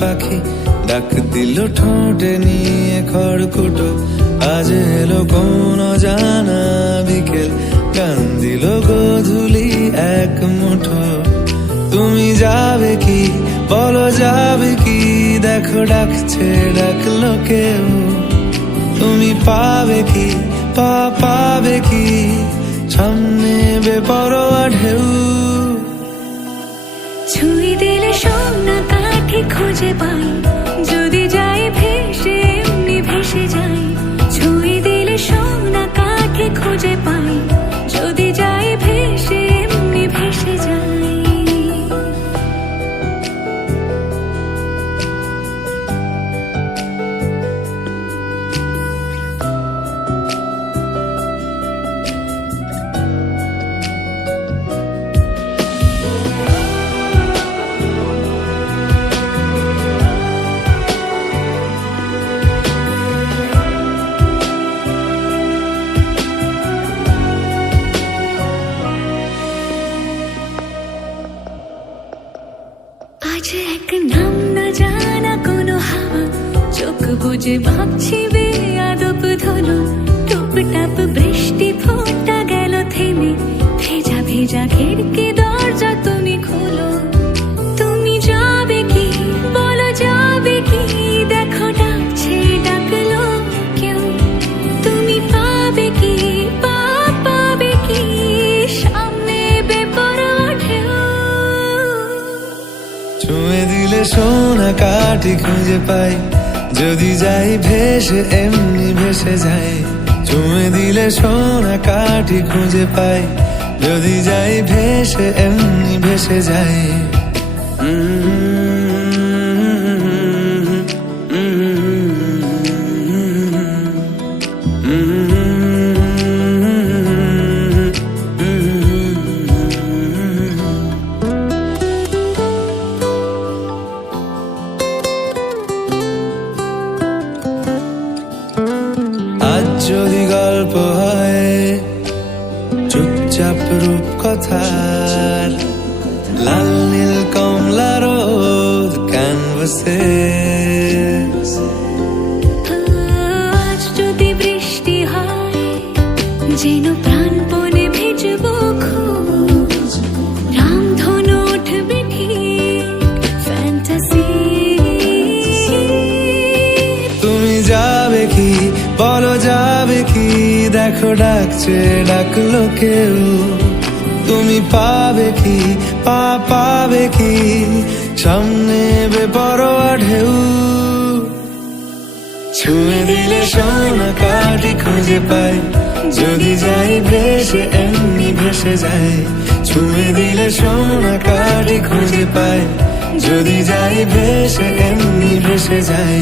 পাখি ডাক দিল ঠোঁটে নিয়ে খড়কুটো। আজ এলো কোন জানা বিকেল, গান দিল গোধূলি এক মুঠো। তুমি যাবে কি বলো যাবে কি, দেখো ডাকছে ডাকলো কেউ। তুমি পাবে কি পাবে কি, সামনে বেপরোয়া ঢেউ। ছুঁই দিলে সোনা কাঠি খুঁজে পাই, যদি যাই ভেসে এমনি ভেসে যাই। ছুঁই দিলে সোনা কাঠি খুঁজে পাই, যদি যাই ভেসে এমনি ভেসে যাই। আজ এক নাম না জানা কোনো হাওয়া, চোখ বুঝে ভাবছি বেয়াদব ধলো। টুপটাপ বৃষ্টি ফোঁটা গেল থেমে, ভেজা ভেজা খিড়কি দরজা তুমি খোলো। তুমি যাবে কি বলো যাবে কি, দেখো ডাকছে ডাকলো কেউ। তুমি পাবে কি পাবে কি, সামনে বেপরোয়া ঢেউ। ছুঁয়ে দিলে সোনা কাঠি খুঁজে পাই, যদি যাই ভেসে এমনি ভেসে যাই। ছুঁয়ে দিলে সোনা কাঠি খুঁজে পাই, যদি যাই ভেসে এমনি ভেসে যাই। আজ যদি গল্প হয় চুপচাপ রূপকথার, লাল নীল কমলা রোদ ক্যানভাসে। আজ যদি বৃষ্টি হয়, যেন প্রাণপণে ভিজবো খুব। রামধনু উঠবে ঠিক ফ্যান্টাসি। তুমি যাবে কি বলো যাবে কি, দেখো ডাকছে ডাকলো কেউ। তুমি পাবে কি পাবে কি, সামনে বেপরোয়া ঢেউ। ছুঁয়ে দিলে সোনা কাঠি খুঁজে পাই, যদি যাই ভেসে এমনি ভেসে যাই। ছুঁয়ে দিলে সোনা কাঠি খুঁজে পাই, যদি যাই ভেসে এমনি ভেসে যাই।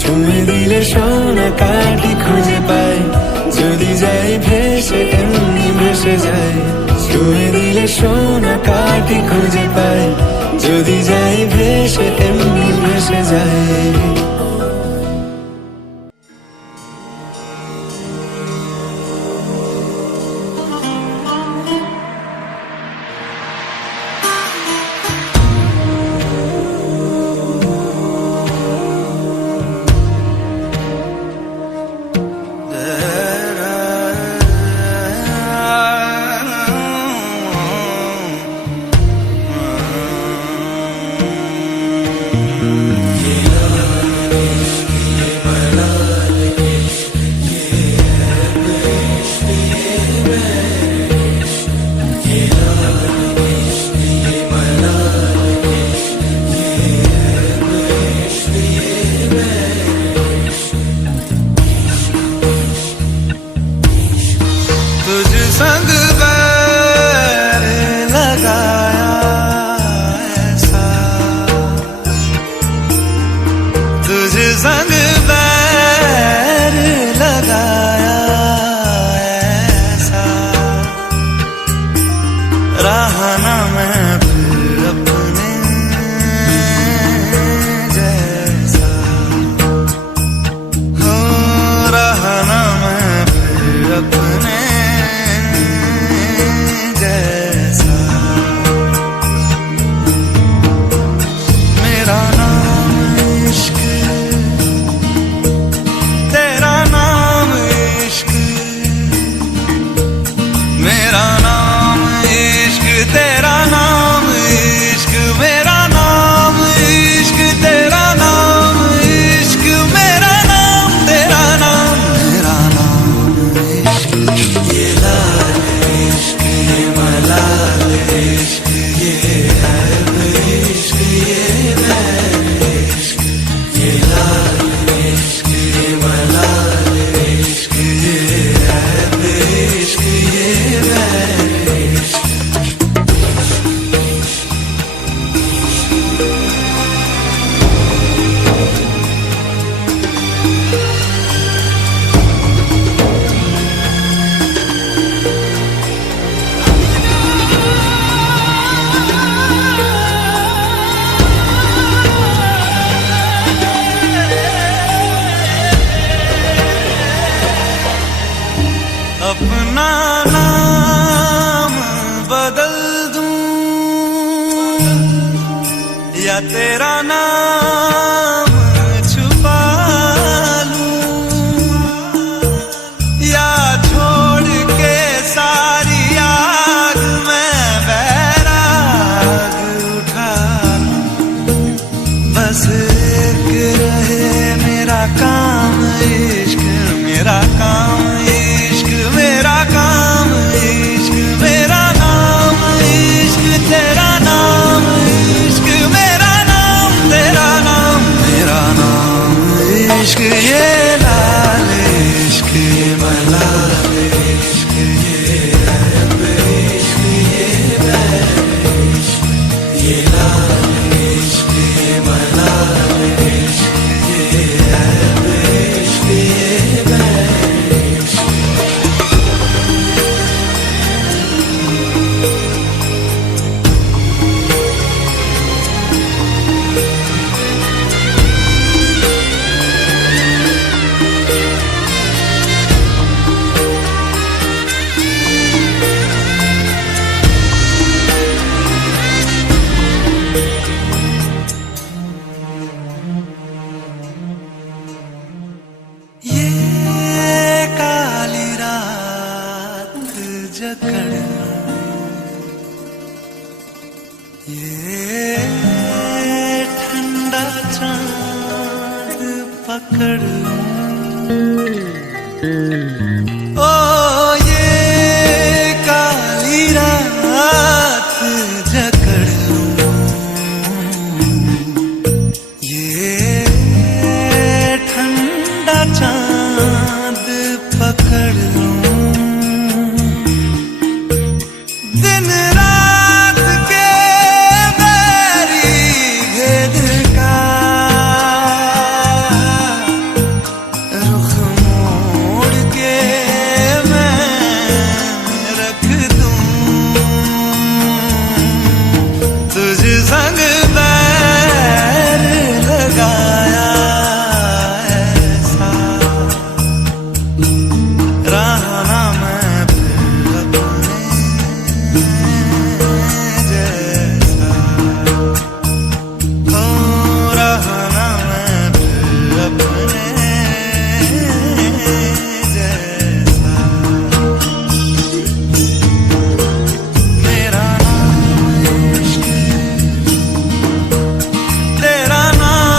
ছুঁয়ে দিলে সোনা কাঠি খুঁজে পাই, যদি যাই ভেসে এমনি ভেসে যাই। ছুঁয়ে দিলে সোনা কাঠি খুঁজে পাই, যদি যাই ভেসে এমনি ভেসে যাই। संग बैर लगाया ऐसा, तुझे संग बैर लगाया ऐसा। रहा ना मैं फिर अपने जैसा, हो रहा ना मैं फिर अपने जैसा। मेरा नाम जिक्र रहे मेरा काम इश्क, मेरा काम इश्क, मेरा काम इश्क, मेरा नाम इश्क, तेरा नाम इश्क, मेरा नाम तेरा नाम, मेरा नाम इश्क, ये लाल इश्क, ये मलाल इश्क, ये रब इश्क, ये बैर इश्क, ये लाल इश्क, ये मलाल इश्क, ये रब इश्क, ये बैर इश्क। ये काली रात जकड़ ये ठंडा चांद पकड़ ओ ये काली रात जकड़ ये ठंडा चांद पकड़ लूं, दिन रात के बैरी भेद का रुख मोड़ के मैं रख दूं, तुझ संग बैर लगाया ऐसा, रहना मैं फिर अपने जैसा, हो रहना मैं फिर अपने जैसा, मेरा नाम इश्क, तेरा नाम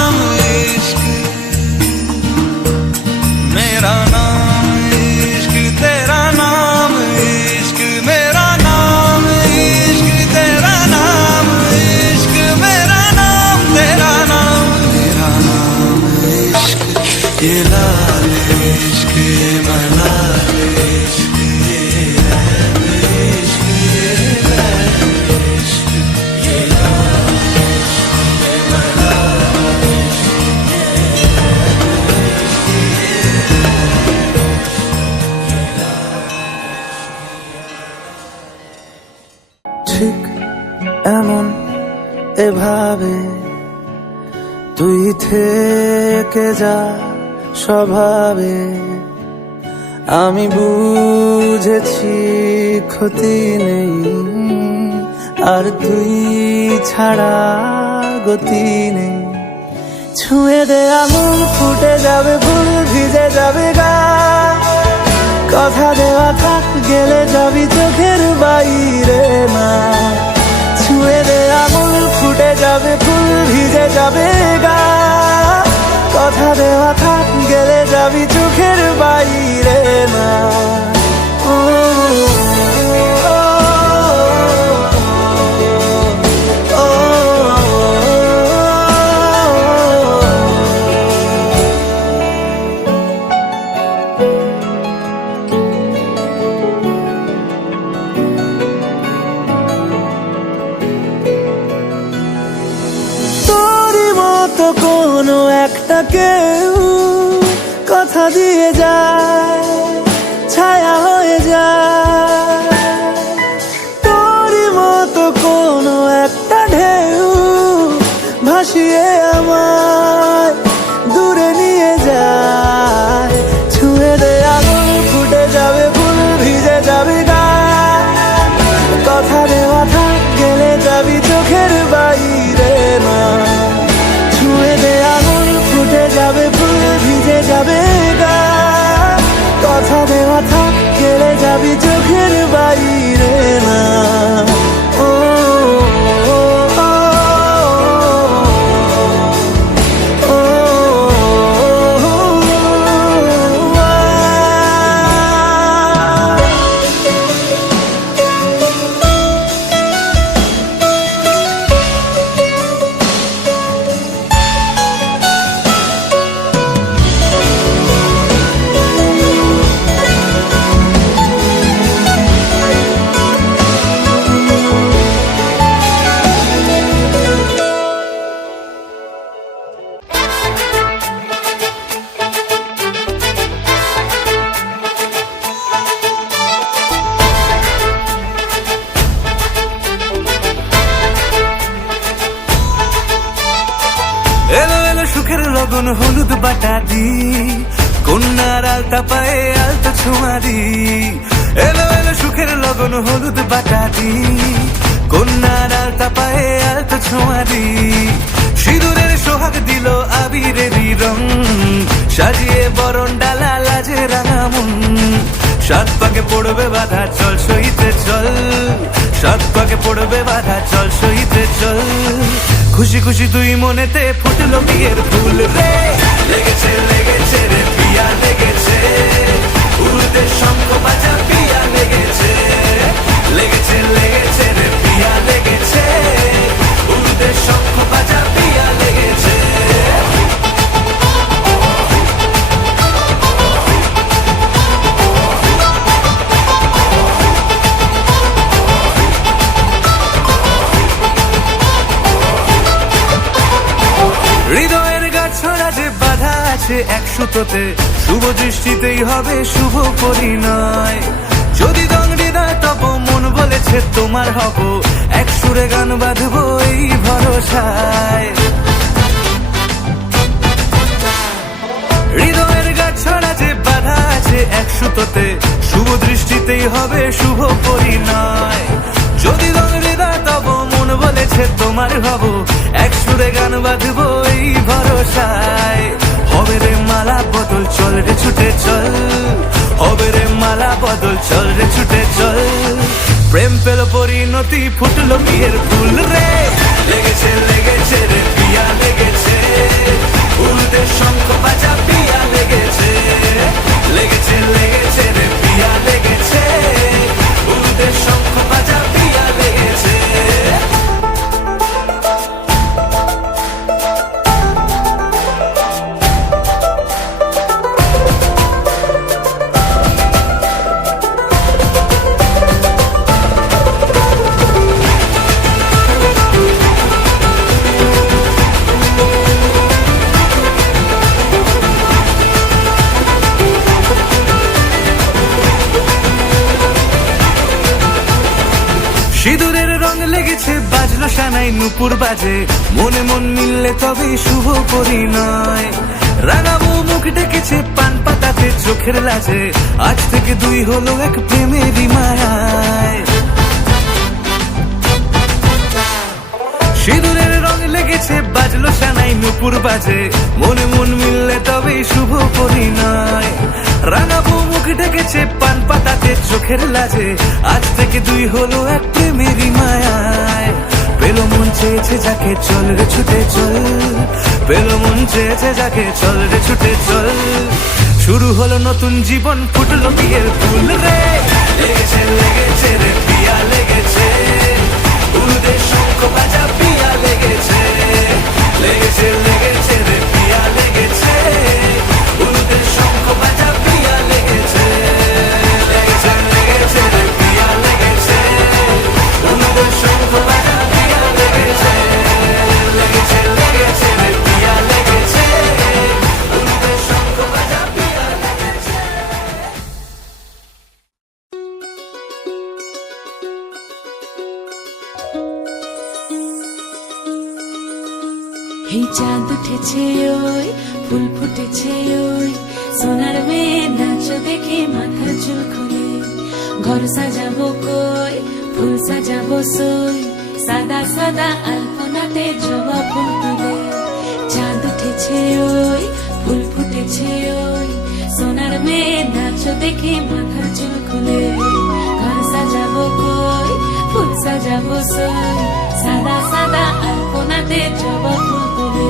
इश्क, मेरा नाम इश्क, तेरा नाम इश्क, मेरा नाम इश्क, तेरा नाम इश्क, मेरा नाम तेरा नाम, मेरा नाम इश्क, ये लाल इश्क, ये मलाल इश्क, ये रब इश्क, ये बैर इश्क, ये लाल इश्क, ये मलाल इश्क, ঠিক এমন এভাবে তুই থেকে যা স্বভাবে, আমি বুঝেছি ক্ষতি নেই আর তুই ছাড়া গতি নেই, ছুঁয়ে দে আঙুল ফুটে যাবে ফুল ভিজে যাবে গা, কথা দেওয়া থাক গেলে যাবি চোখের বাইরে না, ছুঁয়ে দে আঙুল ফুটে যাবে ফুল ভিজে যাবে গা, কথা দেওয়া থাক গেলে যাবি চোখের বাইরে না, ও, ও, ও, ও, তোরই মতো কোনো একটা কেউ কথা দিয়ে যায়, ছায়া হয়ে যায়, তোরই মতো কোনো একটা ঢেউ ভাসিয়ে আমায় দূরে নিয়ে যায়, ছুঁয়ে দে আঙুল ফুটে যাবে ফুল ভিজে যাবে গা, কথা দেওয়া থাক গেলে যাবি চোখের বাইরে না, ছুঁয়ে দে আঙুল ফুটে যাবে ফুল ভিজে যাবে গা, কথা দেওয়া থাক গেলে যাবি চোখের বাইরে না, ও, ও, ও, ও, সুখের লগন হলুদ বাটা দি, কন্যার আলতা পায়ে আলতা ছোঁয়া দি। এলো এলো সুখের লগন হলুদ বাটা দি, কন্যার আলতা পায়ে আলতা ছোঁয়া দি। সিঁদুরের সোহাগ দিল আবিরেরই রং, সাজিয়ে বরণ ডালা লাজে রাঙা মন। সাত পাকে পড়বে বাধা চল সইতে চল, সাত পাকে পড়বে বাধা চল সইতে চল। খুশি খুশি তুই মনেতে ফুটলো বিয়ের ফুল রে, লেগেছে লেগেছে রে পিয়া লেগেছে, উড়তে শঙ্খ বাজা পিয়া লেগেছে, লেগেছে লেগেছে রে পিয়া লেগেছে, উড়তে শঙ্খ বাজা পিয়া লেগেছে। হৃদয়ের গাছড়া যে বাধা আছে এক সুতোতে, শুভ দৃষ্টিতেই হবে শুভ পরিণয়। যদি দণ্ডি দেয় তব মন বলেছে তোমার হব, এক সুরে গান বাঁধবো এই ভরসায়। হৃদয়ের গাছড়া যে বাধা আছে এক সুতোতে, শুভ দৃষ্টিতেই হবে শুভ পরিণয়। যদি দণ্ডি দেয় তব মন বলেছে তোমার হব, এক সুরে গান বাঁধবো এই ভরসায়। হবে রে মালা বদল চল রে ছুটে চল, হবে রে মালা বদল চল রে ছুটে চল। প্রেম পেল পরিণতি ফুটলো বিয়ের ফুল রে, লেগেছে লেগেছে রে পিয়া লেগেছে, উড়তে শঙ্খ বাজা পিয়া লেগেছে, লেগেছে লেগেছে রে পিয়া লেগেছে, উড়তে শঙ্খ বাজা পিয়া লেগেছে। সিঁদুরের রং লেগেছে বাজলো সানাই নুপুর বাজে, মনে মন মিললে তবে শুভ পরিণয়। রাঙাবো মুখ ডেকেছে পান পাতাতে চোখের লাজে, আজ থেকে দুই হলো এক প্রেমেরই মায়ায়। সিঁদুরের রং লেগেছে বাজলো সানাই নুপুর বাজে, মনে মন মিললে তবে শুভ পরিণয়। রাঙাবো মুখ ডেকেছে পান পাতাতে চোখের লাজে, আজ থেকে দুই হলো এক প্রেমেরই মায়ায়। পেলো মন চেয়েছে যাকে চল রে ছুটে চল, পেলো মন চেয়েছে যাকে চল রে ছুটে চল। শুরু হলো নতুন জীবন ফুটলো বিয়ের ফুল রে, লেগেছে লেগেছে রে পিয়া লেগেছে, উড়তে শঙ্খ বাজা পিয়া লেগেছে, লেগেছে লেগেছে রে পিয়া লেগেছে, উড়তে শঙ্খ বাজা পিয়া লেগেছে, লেগেছে লেগেছে রে পিয়া লেগেছে, উড়তে শঙ্খ বাজা পিয়া লেগেছে, লেগেছে লেগেছে রে পিয়া লেগেছে, উড়তে শঙ্খ বাজা পিয়া লেগেছে। এই চাঁদ উঠেছে ওই, ফুল ফুটেছে ওই, সোনার মেয়ে নাচ দেখে মাথার চুল খুলে। ঘর সাজাবো কই, ফুল সাজাবো সই, সাদা সাদা আলপনাতে জবা ফুল তুলে। চাঁদ উঠেছে ওই, ফুল ফুটেছে ওই, সোনার মেয়ে নাচ দেখে মাথার চুল খুলে। ঘর সাজাবো কই, ফুল সাজাবো সই, সাদা সাদা আলপনাতে জবা ফুল তুলে।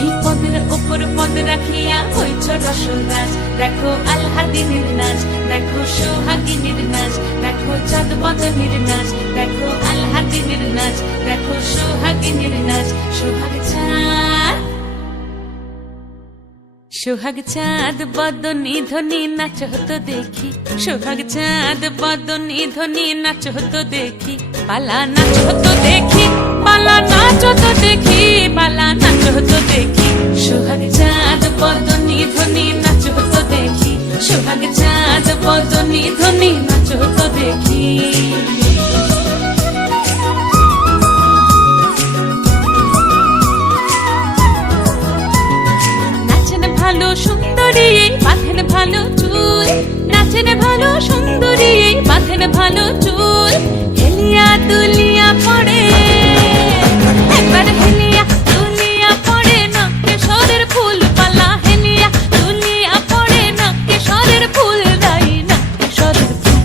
এই পদের উপর পদ রাখিয়া হইছ রসরাজ, দেখো আল্লাদিনের নাচ, দেখো সোহাগিনীর নাচ, দেখো চাঁদ বদনের নাচ, দেখো আল্লাদিনের নাচ, দেখো সোহাগিনীর নাচ। সোহাগ চাঁদ, সোহাগ চাঁদ বদনী ধ্বনি নাচ হতো দেখি, সোহাগ চাঁদ বদনী ধ্বনি নাচ হতো দেখি। পালা নাচ হতো দেখি, পালা নাচ হতো দেখি, পালা নাচ হতো দেখি। সোহাগ চাঁদ বদনী ধ্বনি নাচ হতো দেখি, সোহাগ চাঁদ বদনী ধ্বনি নাচ হতো দেখি। নাচেন ভালো সুন্দরী বাঁধেন ভালো চুল, নাচেন ভালো সুন্দরী বাঁধেন ভালো চুল, হেলিয়া দুলিয়া পড়ে একবার হেলিয়া দুলিয়া পড়ে নাকে সরের ফুল পালা, হেলিয়া দুলিয়া পড়ে নাকে সরের ফুল দাই নাকে সরের ফুল।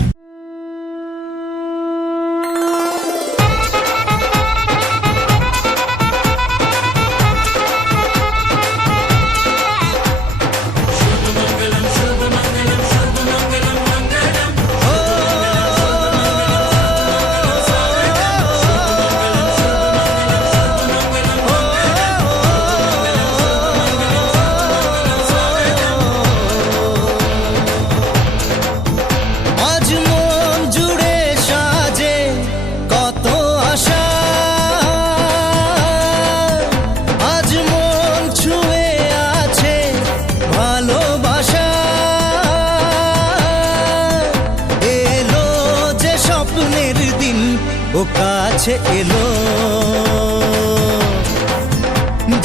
আজ মন জুড়ে সাজে কত আশা, আজ মন ছুঁয়ে আছে ভালোবাসা, এলো যে স্বপ্নের দিন ও কাছে এলো,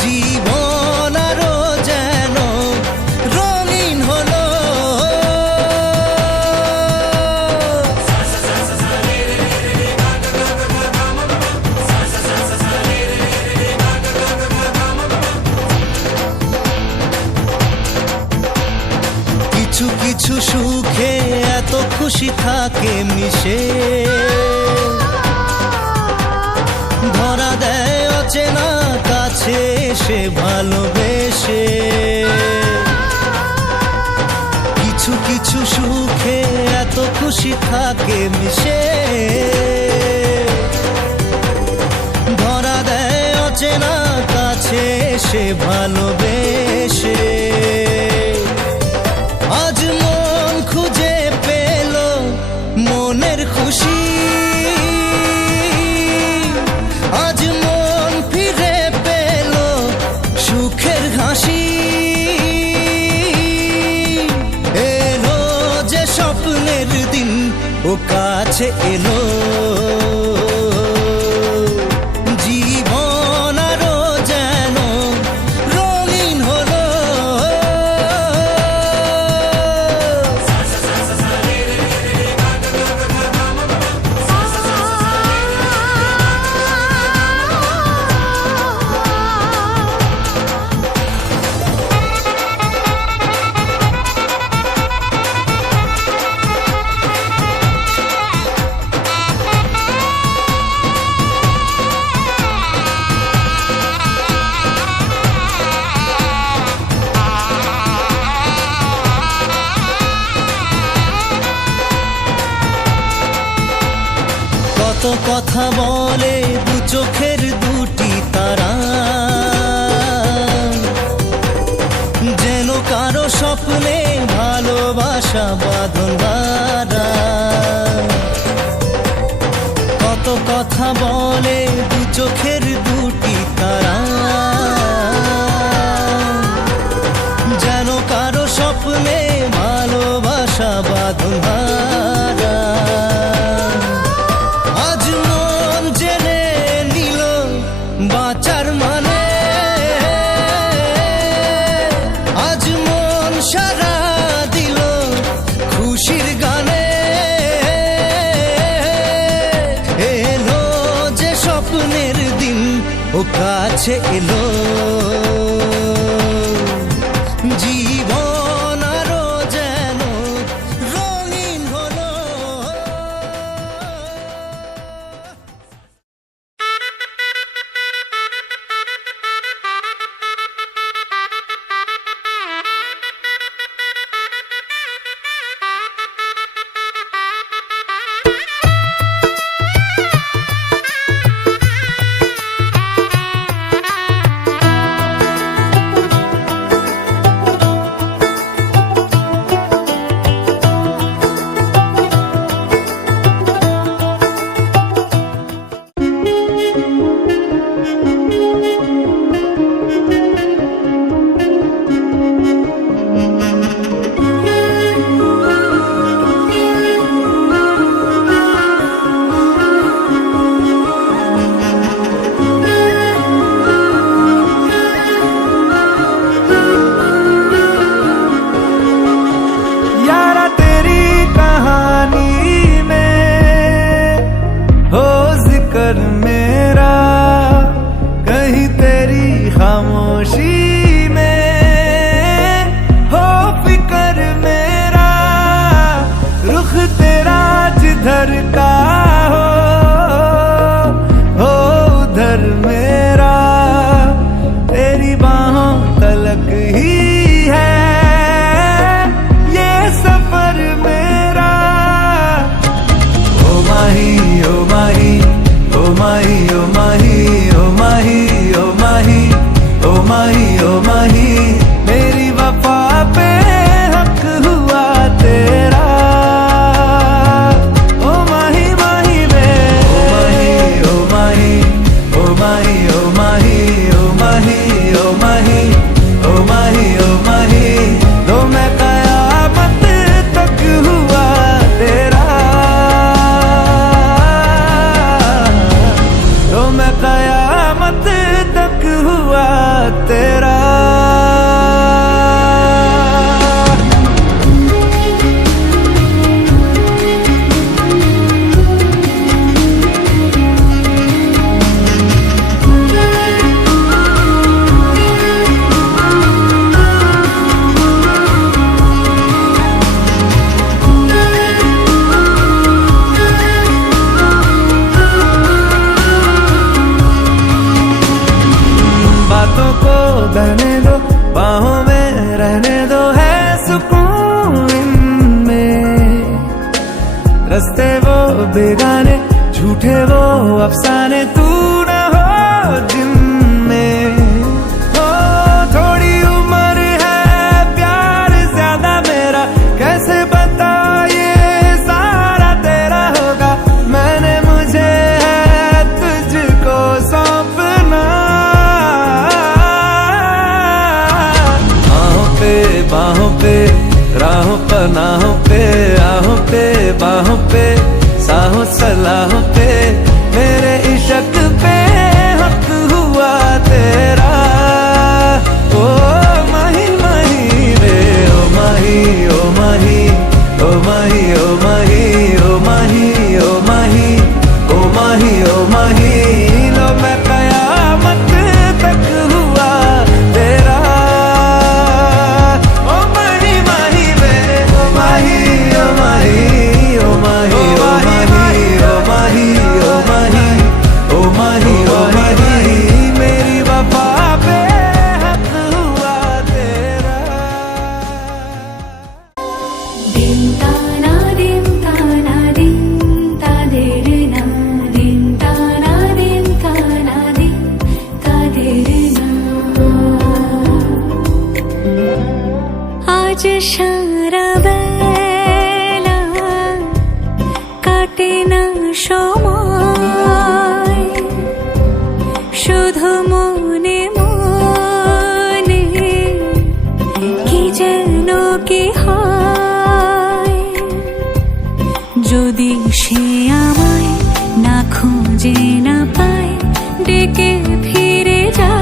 জীবন আরো যেন রঙিন হলো। কিছু কিছু সুখে এত খুশি থাকে মিশে, ধরা দেয় অচেনা কাছে এসে ভালোবেসে। কিছু কিছু সুখে এত খুশি থাকে মিশে, ধরা দেয় অচেনা কাছে এসে ভালোবেসে। আজ মন খুঁজে পেল মনের খুশি, আজ মন ফিরে পেল সুখের হাসি, এলো যে স্বপ্নের দিন ও কাছে এলো, জীবন আরো যেন রঙিন হলো। কত কথা বলে দু চোখের দুটি তারা, যেন কারো স্বপ্নে ভালোবাসা বাঁধন হারা। কত কথা বলে দু চোখের দুটি তারা, যেন কারো স্বপ্নে ভালোবাসা বাঁধন হারা। আজ মন জেনে নিল বাঁচার মানে, আজ মন সারা দিল খুশির গানে, এলো যে স্বপ্নের দিন ও কাছে এলো, জীবন আরো যেন রঙিন হলো। जिधर का हो उधर मेरा, तेरी बाहों तलक ही है ये सफर मेरा। ओ माही ओ माही ओ माही ओ माही ओ माही ओ माही ओ माही ओ माही, मेरी वफा पे हक हुआ तेरा। ओ माही माही वे, ओ माही ओ माही ओ माही ओ माही ओ माही ओ माही ओ माही, तो मैं कयामत तक हुआ तेरा, तो मैं कयामत तक हुआ तेरा। बातों को बहने दो, बाहों में रहने दो, है सुकून इनमें। रस्ते वो बेगाने, झूठे वो अफसाने, तू न हो जिनमें। हो थोड़ी उम्र है, प्यार ज्यादा मेरा, कैसे बता ये सारा तेरा होगा। मैंने मुझे है तुझको सौंपना, बाहों पे राहों पनाहों पे, आहों पे बाहों पे, साहों सलाहों पे, मेरे इश्क पे हक हुआ तेरा। ओ माही माही रे, ओ माही ओ माही ओ माही ओ माही ओ माही ओ माही ओ माही ओ माही, लो मैं कयामत तक हुआ तेरा। आज সারা বেলা কাটে না সময়, শুধু মনে মনে কি যেন কি হয়। যদি সে আমায় না খুঁজে না পায়, ডেকে ফিরে যায়।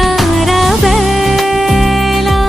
সারা বেলা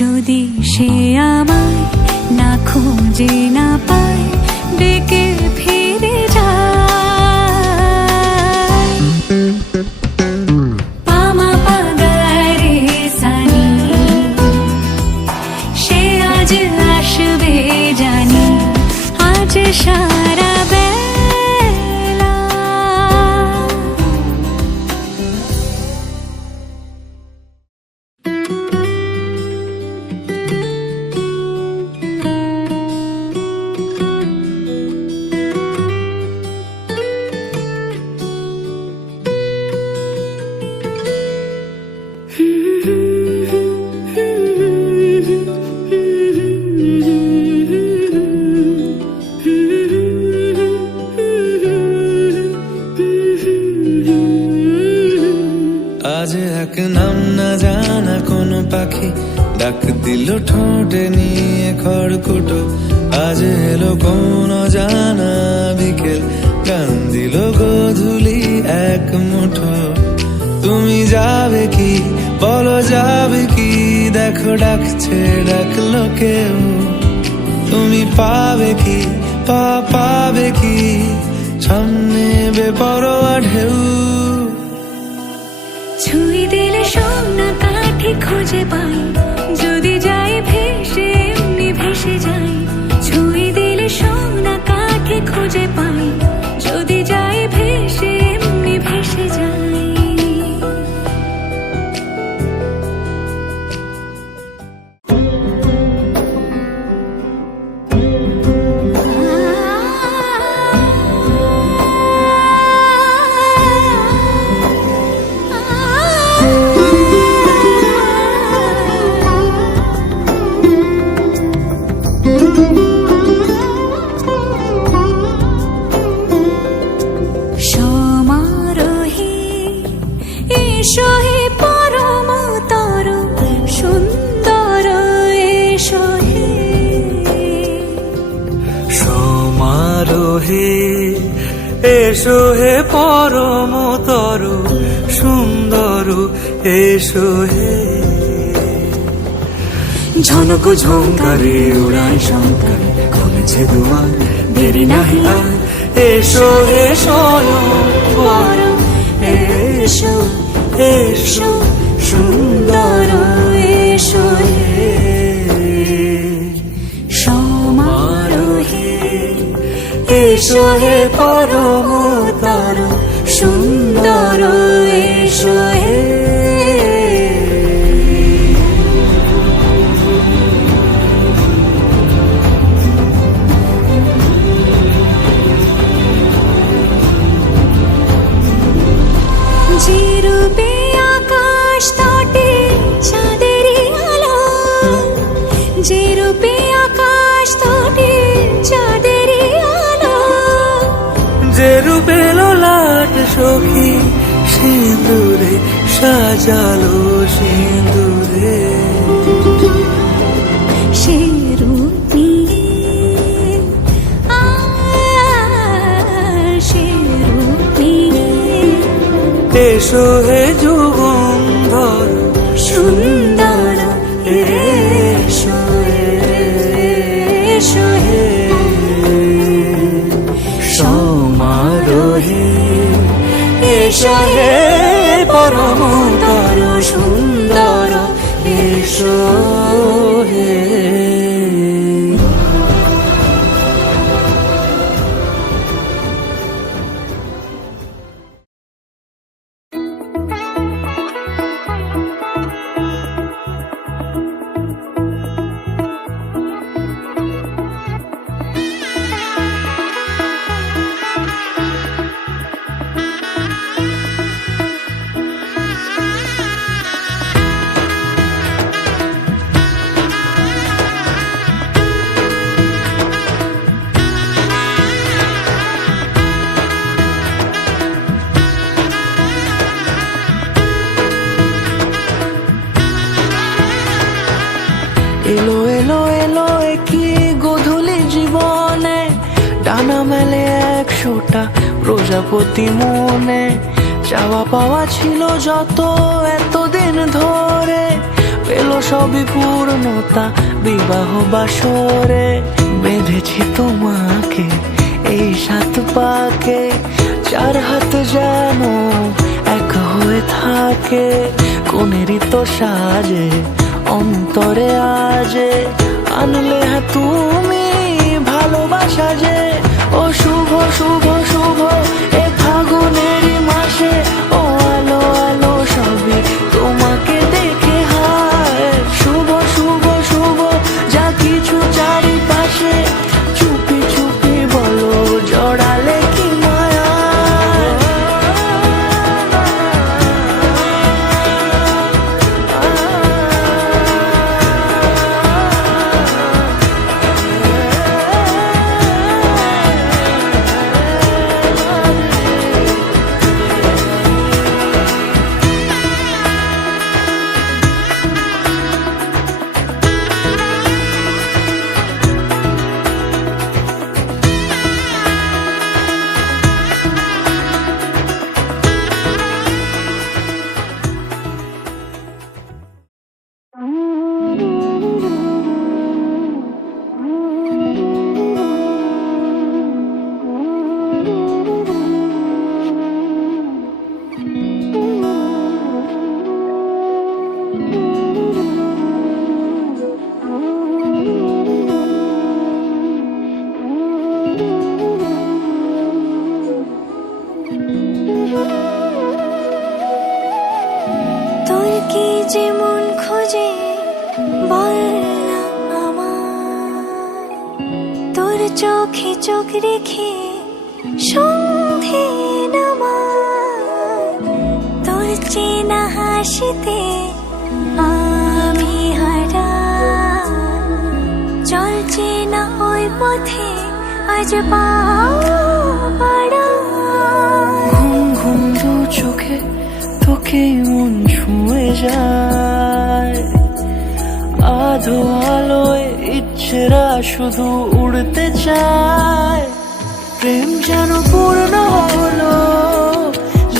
যদি সে আমায় না খুঁজে না পায় ডেকে ফিরে যায় পামা পাগারে সানি সে আজ আসবে জানি এক নাম না জানা কোনো পাখি ডাক দিল ঠোঁটে নিয়ে খড়কুটো। আজ এলো কোন জানা বিকেল, গান দিল গোধূলি এক মুঠো। তুমি যাবে কি বলো, যাবে কি দেখো ডাকছে ডাকলো কেউ। তুমি পাবে কি পাবে কি সামনে বেপরোয়া ঢেউ। ছুঁয়ে দিলে সোনা কাঠে খুঁজে পাই, যদি যাই ভেসে এমনি ভেসে যাই। ছুঁয়ে দিলে সোনা কাঠে খুঁজে পাই, যদি যাই ভেসে এমনি ভেসে যাই। এসো হে পরমতর সুন্দর, এসো হে। ঝনক ঝঙ্কারে উড়ায় শঙ্কর, খুলেছে দুয়ার দেরি নাহি আর। এসো হে স্বয়ং এসো এসো সুন্দর, এসো হে সমারোহে। এসো হে পরমতর সুন্দর, এসো হে। যে রূপে আকাশ তটে চাঁদেরই আলো, যে রূপে আকাশ তটে চাঁদেরই আলো। যে রূপে ললাট সখী সিঁদুরে সাজালো সিঁদুরে। সে রূপ নিয়ে সে রূপ নিয়ে এসো হে যুগন্ধর সুন্দর, এসো এসো হে সমারোহে। এসো হে পরমতর সুন্দর, এসো হে। এলো এলো এলো কি গোধূলি জীবনে, ডানা মেলে 100টা প্রজাপতি মনে। চাওয়া পাওয়া ছিল যত এতদিন ধরে, পেল সবই পূর্ণতা বিবাহ বাসরে। বেঁধেছি তোমাকে এই 7 পাকে, 4 হাত যেন এক হয়ে থাকে। কোনেরই তো সাজে অন্তরে আজে, আনলে হ্যাঁ তুমি ভালোবাসা যে। ও শুভ শুভ শুভ এ ফাগুনেরই মাসে, ও আলো আলো সবই তোমাকে দেখে হায়। শুভ শুভ শুভ যা কিছু চারিপাশে, চুপি চুপি বলো জড়ালে কি মায়া। যে মন খোঁজে বললাম আমার, তোর চোখে চোখ রেখে সন্ধে নামার, তোর চেনা হাসিতে আমি হারা, চলছে না ওই পথে আজ পাড়া। ঘুম ঘুম দু চোখে তোকে মন ছুঁয়ে যায়, আধো আলোয় ইচ্ছেরা শুধু উড়তে চায়। প্রেম যেন পূর্ণ হলো,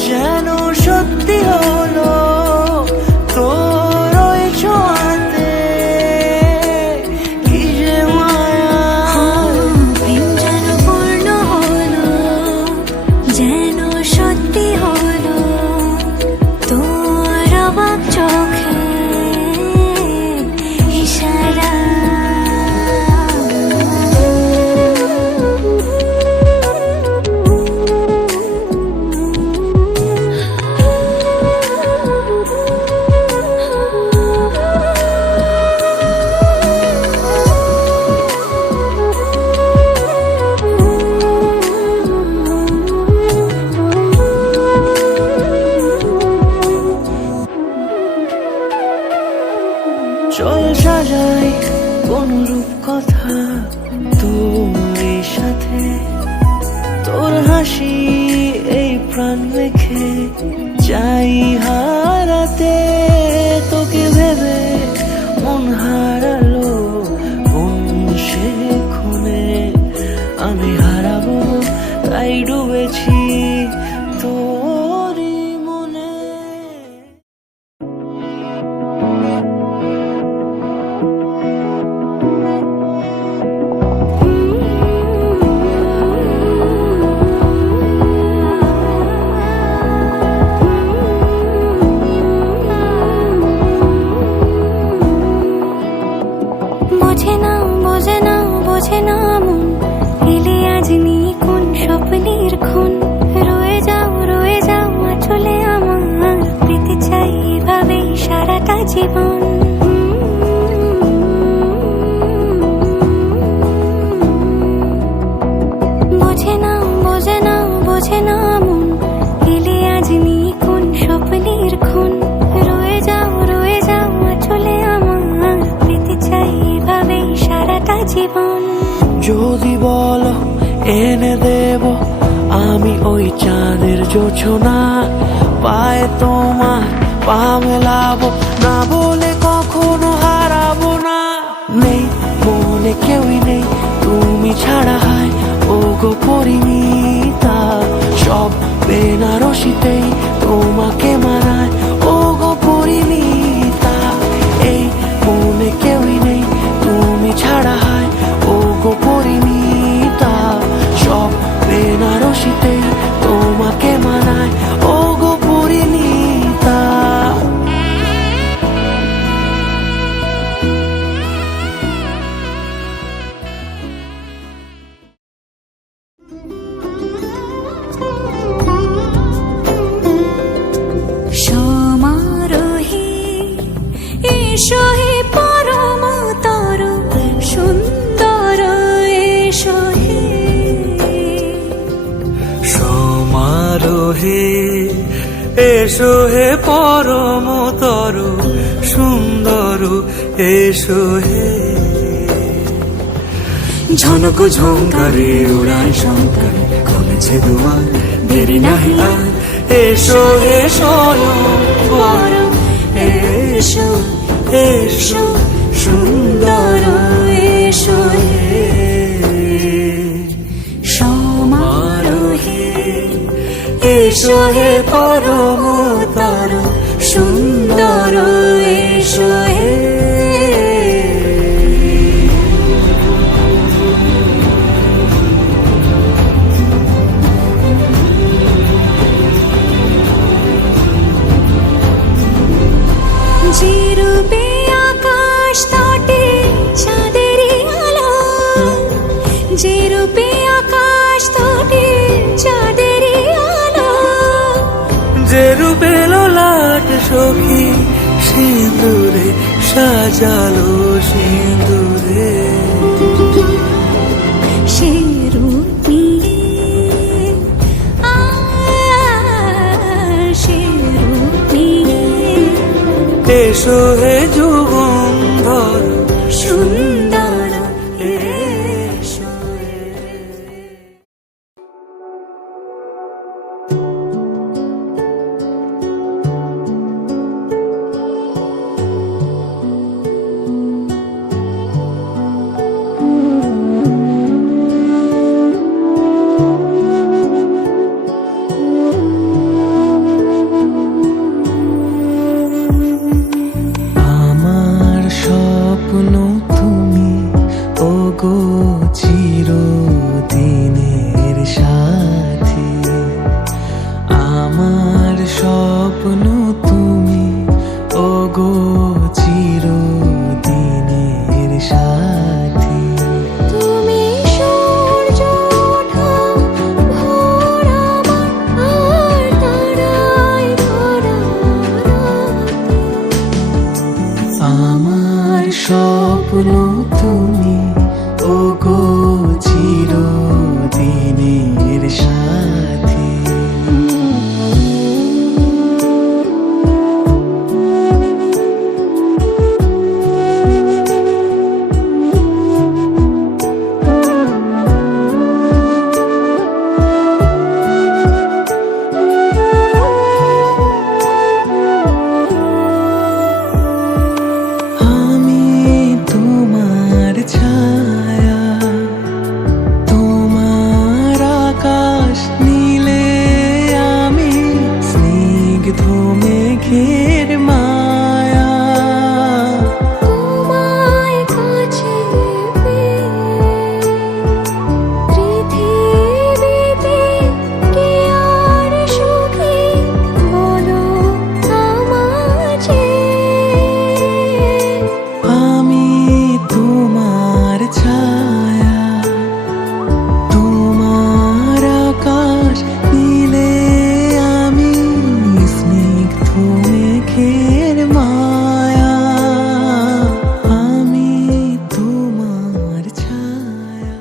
যেন সত্যি হলো, তোর ওই ছোঁয়াতে কি যে মায়া। প্রেম যেন পূর্ণ হলো, যেন সত্যি হলো, তোর অবাক চোখে ইশারা। চল সাজাই কোন রূপ কথা তোর সাথে, তোর হাসি এই প্রাণ রেখে চাই হারাতে। তোকে ভেবে মন হারালো কোন সে খুনে, আমি হারাবো তাই ডুবেছি তোরই মনে। বোঝে না বোঝে না বোঝে না মন, এলে আজ নিয়ে কোন স্বপ্নের খুন। রয়ে যাও চলে আমার, পেতে চাই এভাবেই সারাটা জীবন। বোঝে না বোঝে না বোঝে না মন, এলে আজ নিয়ে কোন স্বপ্নের খুন। রয়ে যাও চলে আমার, পেতে চাই এভাবেই সারাটা জীবন। যদি বলো এনে দেব আমি ওই চাঁদের জোছনা, পায়ে তোমার পা মেলাবো, না বলে কখনো হারাবো না। নেই মনে কেউই নেই তুমি ছাড়া, হয় ও গো পরিমিতা, সব বেনারসিতেই তোমাকে মানায় ও গো পরিমিতা। এই মনে কেউই নেই তুমি ছাড়া, হয় ও গো পরিমিতা, সব বেনারসিতেই তোমাকে মানায় ও গো পরিমিতা। সমারোহে এসো হে পরম তর সুন্দর, এসো হে সমারোহে এসো হে পরম তর সুন্দর, এসো হে। ঝনক ঝঙ্কারে উড়ায় শঙ্কার, খুলেছে দুয়ার দেরি নাহি আর। এসো হে স্বয়ং পরম, এসো এসো সুন্দর, এসো হে সমারোহে। এসো হে পরম তর সুন্দর, এসো হে। যে রূপে আকাশ তটে চাঁদেরই আলো, যে রূপে আকাশ তটে চাঁদেরই আলো, যে রূপে ললাট সখী সিঁদুরে সাজালো সিঁদুরে সে রূপ নিয়ে সে রূপ নিয়ে এসো হে যুগন্ধর সুন্দর এসো। আমার স্বপ্ন তুমি ওগো চিরদিনের সাথী আমার স্বপ্ন তুমি ওগো চিরদিনের সাথী তুমি সূর্য ওঠা ভোর আমার আর তারায় ভরা রাতে। আমার স্বপ্ন তুমি ওগো চিরদিনের সাথী আমি তোমার ছায়া তোমার আকাশ নীলে আমি স্নিগ্ধ মেঘের মায়া তোমায় কাছে পেয়ে পৃথিবীতে কি আর সুখী বলো আমাকে। আমি তোমার ছায়া তোমার আকাশ নীলে আমি স্নিগ্ধ মেঘের মায়া আমি তোমার ছায়া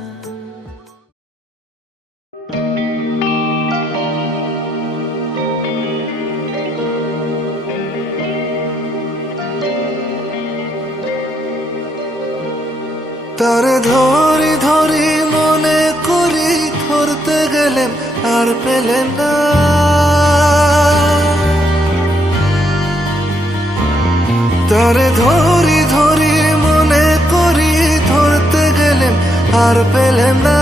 তারে ধরি ধরি মনে করি ধরতে গেলেন আর পেলেন না তারে ধরি ধরি মনে করি ধরতে গেলেন আর পেলেন না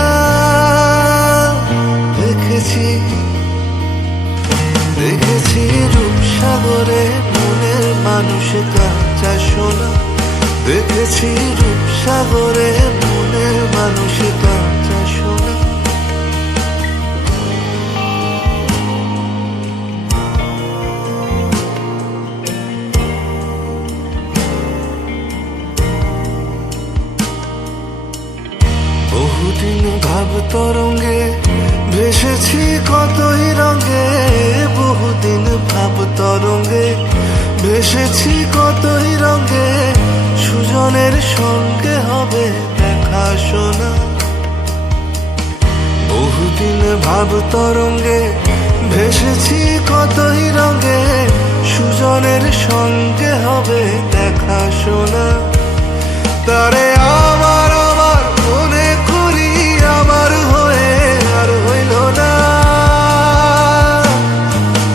দেখেছি দেখেছি রূপসাগরে মনের মানুষ কাঁচা সোনা দেখেছি রূপসাগরে মনের মানুষ কাঁচা সোনা বহুদিন ভাব তরঙ্গে ভেসেছি কতই রঙে বহুদিন ভাব তরঙ্গে ভেসেছি কতই রঙে সুজনের সঙ্গে হবে দেখা শোনা বহুদিন ভাব তরঙ্গে ভেসেছি কতই রঙে সুজনের সঙ্গে হবে দেখা শোনা তারে আমার আমার মনে করি আমার হয়ে আর হইল না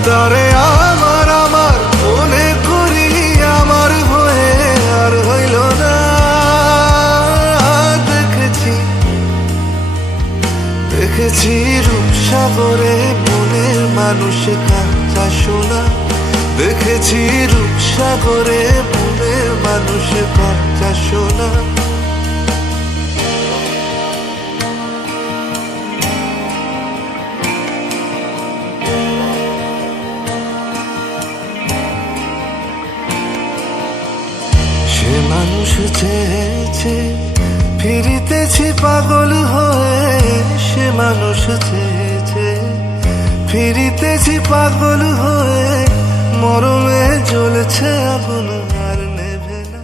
তারে আমার আমার মনে করি আমার হয়ে আর হইল না দেখেছি দেখেছি রূপসাগরে মনের মানুষ কাঁচা সোনা দেখেছি রূপসাগরে মনের মানুষ কাঁচা সোনা সে মানুষ চেয়েছে ফিরিতেছি পাগল হয়ে সে মানুষ চেয়েছে ফিরিতেছি পাগল হয়ে মরমে জ্বলছে আগুন আর নেভে না।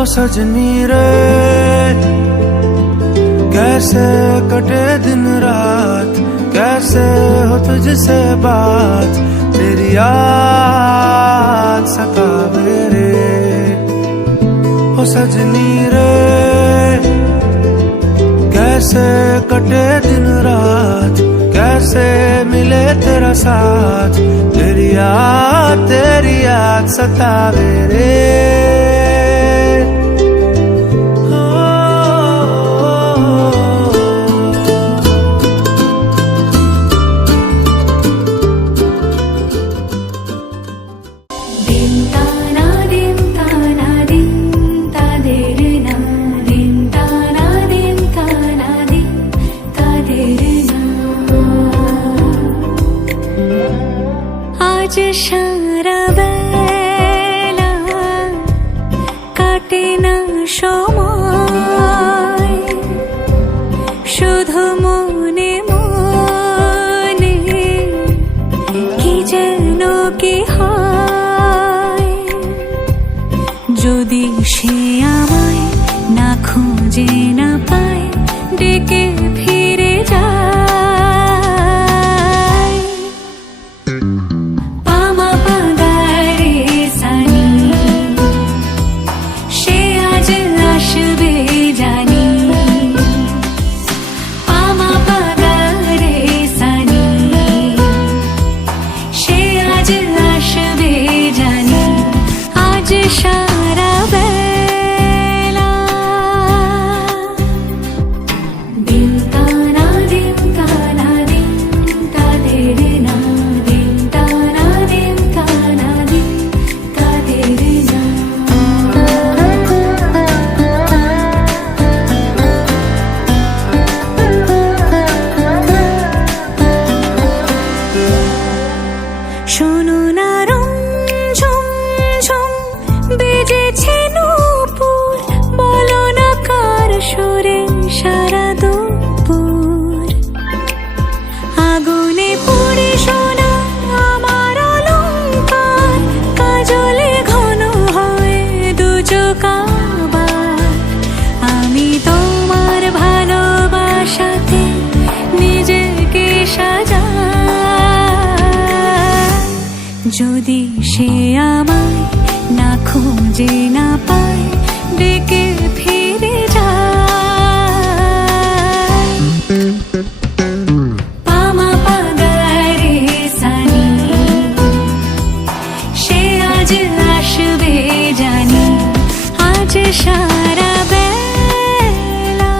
ओ सजनी रे कैसे कटे दिन रात, कैसे हो तुझसे बात, तेरी याद सतावे रे। ओ सजनी रे कैसे कटे दिन रात, कैसे मिले तेरा साथ, तेरी याद सतावे रे। আজ সারা বেলা কাটে না সময়, শুধু মনে মনে কি যেন কি হয়। যদি সে আমায় না খুঁজে না পায়, ডেকে ফিরে যায়। পামা পাগারে সানি, সে আজ আসবে জানি। পামা পাগারে সানি, সে আজ আসবে জানি। আজ সারা বেলা দিন তানা দিন তানা দিন তাদের না, দিন তানা দিন তানা দিন তাদের না। শোনো না রুম ঝুম ঝুম বেজেছে নূপুর, বলো না কার সুরে সারা দুপুর। আগুনে পুড়ে সোনা আমার অলংকার, কাজলে ঘন হয় দু চোখ আবার। আমি তোমার ভালোবাসাতে নিজেকে সাজাই। যদি সে আমায় না খুঁজে না পায়, ডেকে ফিরে যায়। পামা পাগারে সানি, সে আজ আসবে জানি। আজ সারা বেলা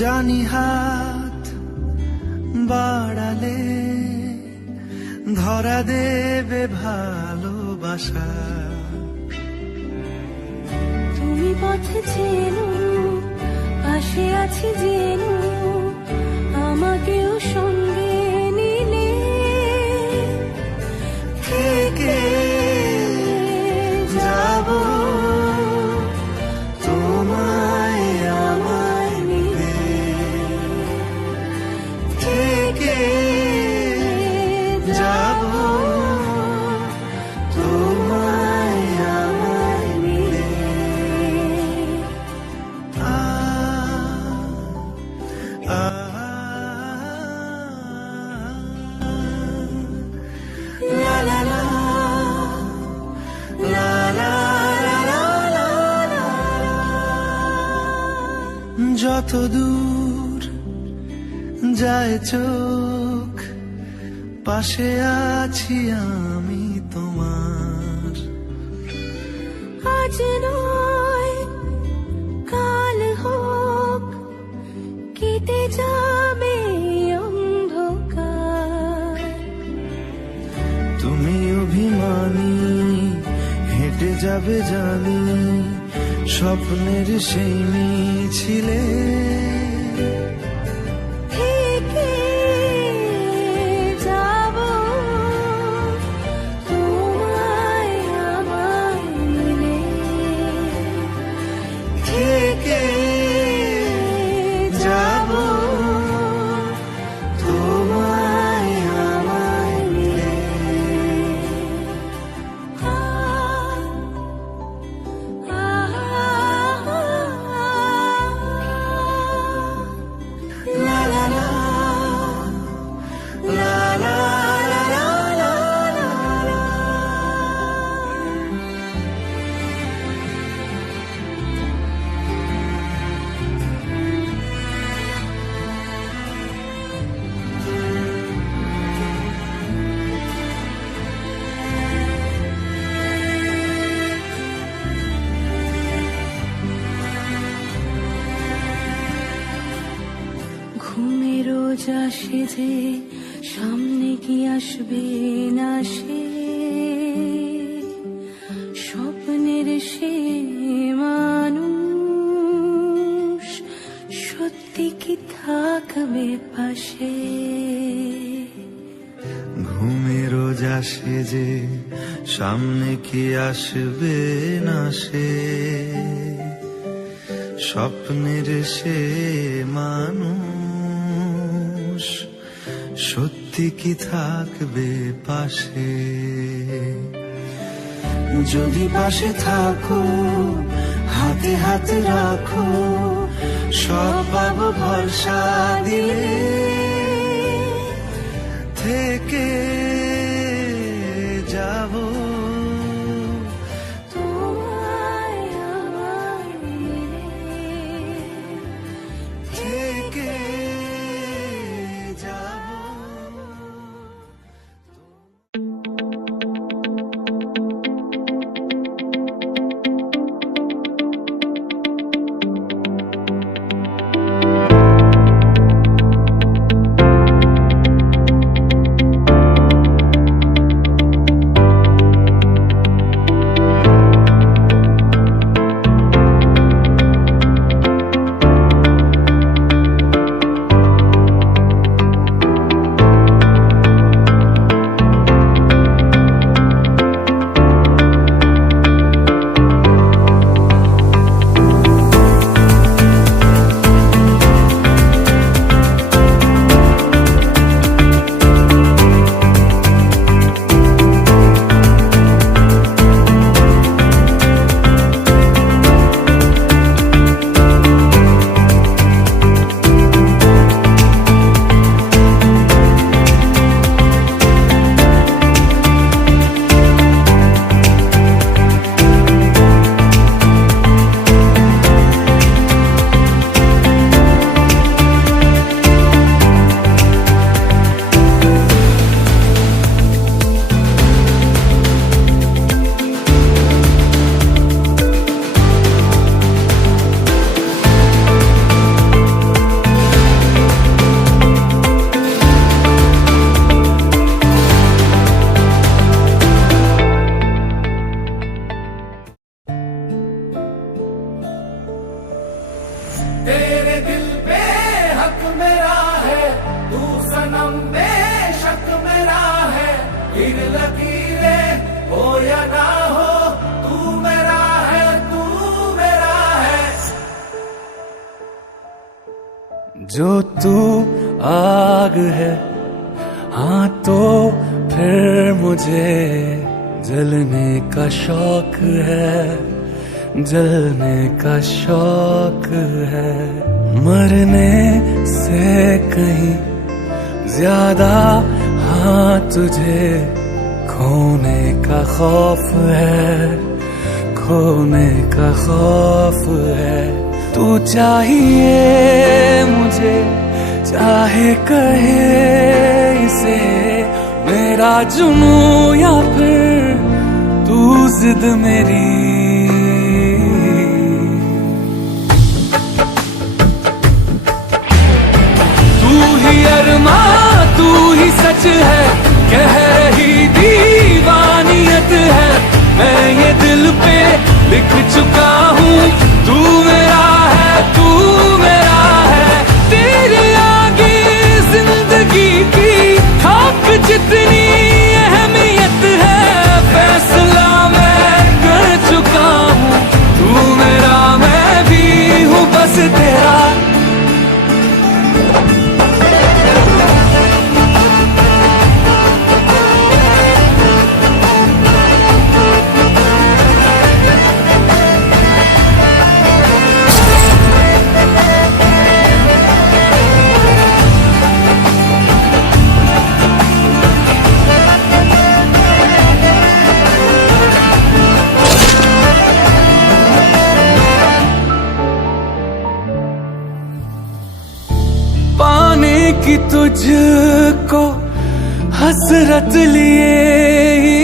জানি হাত বাড়ালে ধরা দেবে ভালোবাসা। তুমি পথে চেনো, পাশে আছি জেনো, আমাকেও সঙ্গে নিলে থেকে যাব তোমায় আমায় মিলে, থেকে যাব তোমায় আমায় মিলে। La la la, la la la la la, যত দূর যায় চোখ পাশে আছি আমি তোমার। আজ নয় কাল হোক, কেটে যাবে অন্ধকার। তুমি অভিমানী হেঁটে যাবে জানি স্বপ্নের সেই মিছিলে, থেকে যাব তোমায় আমায় মিলে, থেকে যাব তোমায় আমায় মিলে। La la la, la la la la la la. ঘুমে রোজ আসে যে সামনে কি আসবে না সে, স্বপ্নের সে মানুষ সত্যি কি থাকবে পাশে। ঘুমে রোজ আসে যে সামনে কি আসবে না সে, স্বপ্নের সে মানুষ সত্যি কি থাকবে পাশে। যদি পাশে থাকো হাতে হাতে রাখো, সব পাবো ভরসা দিলে, থেকে যাব তোমায় আমায় মিলে, থেকে যাব। मेरा है, तू सनम बेशक मेरा है, इन लकीरें हो या ना हो, तू मेरा है, तू मेरा है। जो तू आग है, हाँ तो फिर मुझे जलने का शौक है, जलने का शौक है। मरने से कहीं ज्यादा हाँ तुझे खोने का खौफ है, खोने का खौफ है। तू चाहिए मुझे चाहे कहे इसे मेरा जुनू या फिर तू जिद मेरी। तू ही अरमा तू ही सच है, कह रही दीवानियत है। मैं ये दिल पे लिख चुका हूँ, तू मेरा है, तू मेरा है। तेरे आगे जिंदगी की खाक जितनी अहमियत है, फैसला मैं कर चुका हूँ। तू मेरा मैं भी हूँ बस तेरा। पाने की तुझको हसरत लिए ही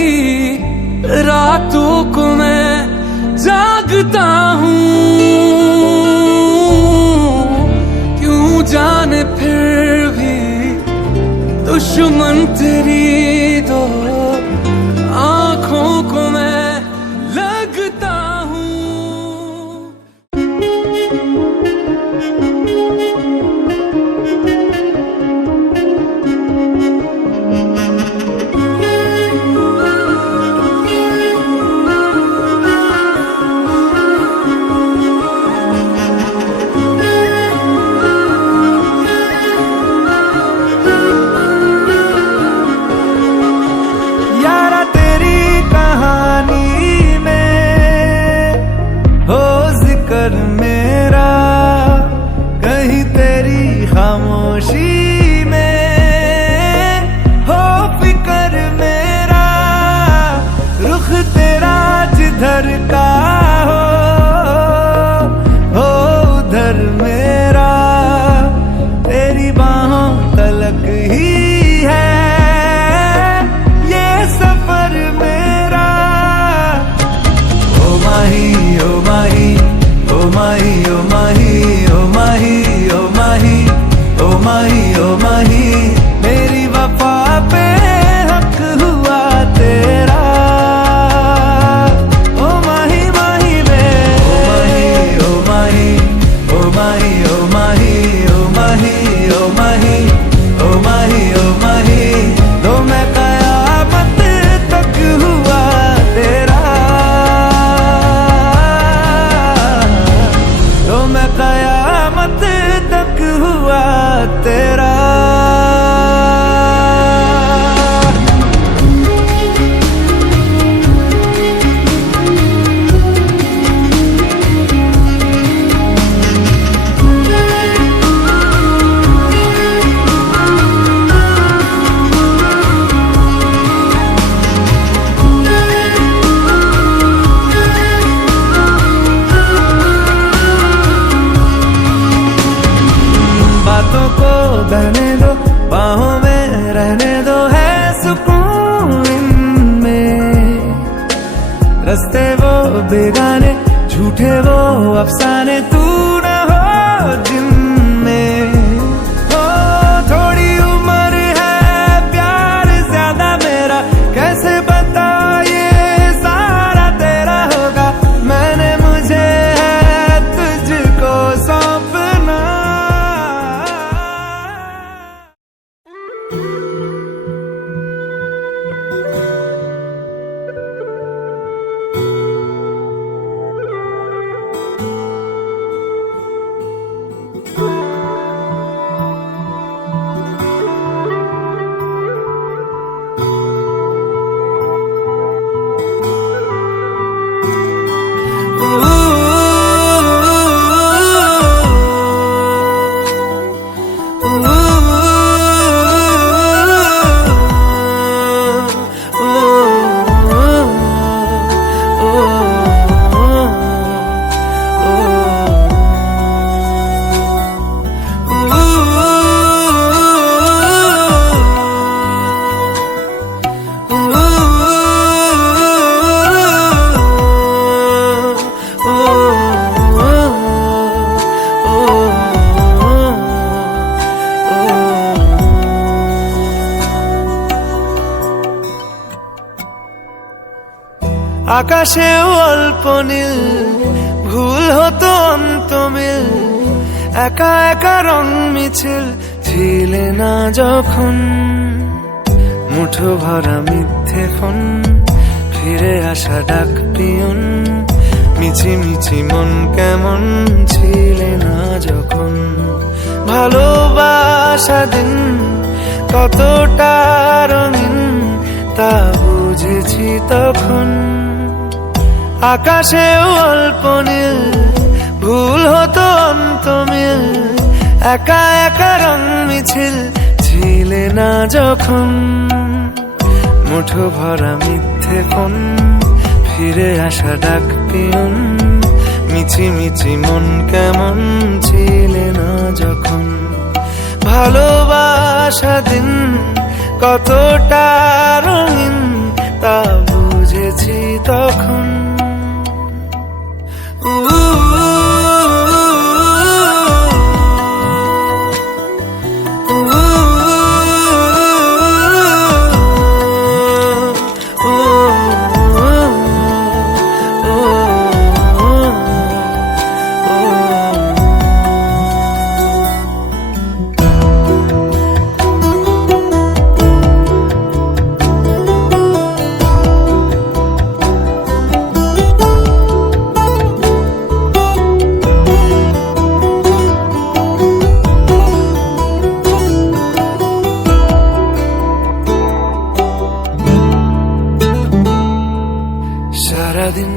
रातों को मैं जागता हूँ। क्यों जाने फिर भी दुश्मन तेरी दो आँखों को मैं लगता हूँ। यारा तेरी कहानी में हो जिक्र मेरा, कहीं तेरी खामोशी में हो फिक्र मेरा। रुख तेरा जिधर का हो उधर मेरा, तेरी बाहों तलक ही है ये सफर मेरा। ओ माही ओ माही ओ माही ओ माही ओ माही ओ माही ओ माही ओ माही, मेरी वफा पे हक हुआ तेरा। ओ माही माही वे ओ माही ओ माही ओ माही ओ माही ओ माही ओ माही ओ माही, तो मैं कयामत तक हुआ तेरा। तो मैं कयामत तक हुआ तेरा। बातों को बहने दो, बाहों में रहने दो, है सुकून इनमें। रस्ते वो बेगाने, झूठे वो अफसाने, तू न हो जिनमें। ओ थोड़ी उम्र है, प्यार ज्यादा मेरा, कैसे बता ये सारा तेरा होगा। मैंने मुझे है तुझको सौंपना। আকাশেও অল্প নীল, ভুল হতো অন্তমিল, একা একা রং মিছিল ছিলে না যখন। মুঠো ভরা মিথ্যে ফোন, ফিরে আসা ডাক পিয়ন, মিছি মিছি মন কেমন ছিলে না যখন। ভালোবাসা দিন কতটা রঙিন তা বুঝেছি তখন। আকাশেও অল্প নীল, ভুল হতো অন্তমিল, একা একা রং মিছিল ছিলে না যখন। মুঠো ভরা মিথ্যে ফোন, ফিরে আসা ডাক পিয়ন, মিছি মিছি মন কেমন ছিলে না যখন। ভালোবাসা দিন কতটা রঙিন তা বুঝেছি তখন। সারাদিন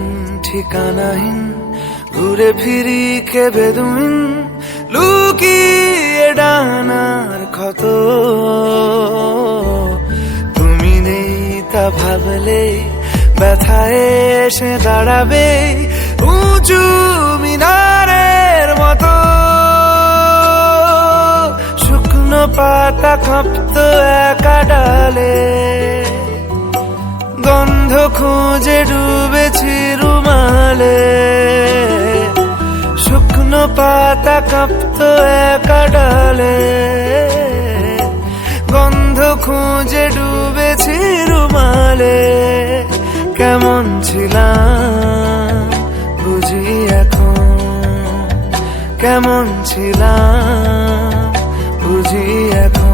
ঠিকানাহীন ঘুরে ফিরি কেবে দুদিন, লুকিয়ে ডানার ক্ষত। তুমি নেই তা ভাবলে ব্যথায় এসে দাঁড়াবে উঁচু মিনারের মতো। শুকনো পাতা কাঁপতো একা ডালে, গন্ধ খুঁজে ডুবেছি রুমালে। শুকনো পাতা কাঁপতো একা ডালে, গন্ধ খুঁজে ডুবেছি রুমালে। কেমন ছিলাম বুঝি এখন, কেমন ছিলাম বুঝি এখন।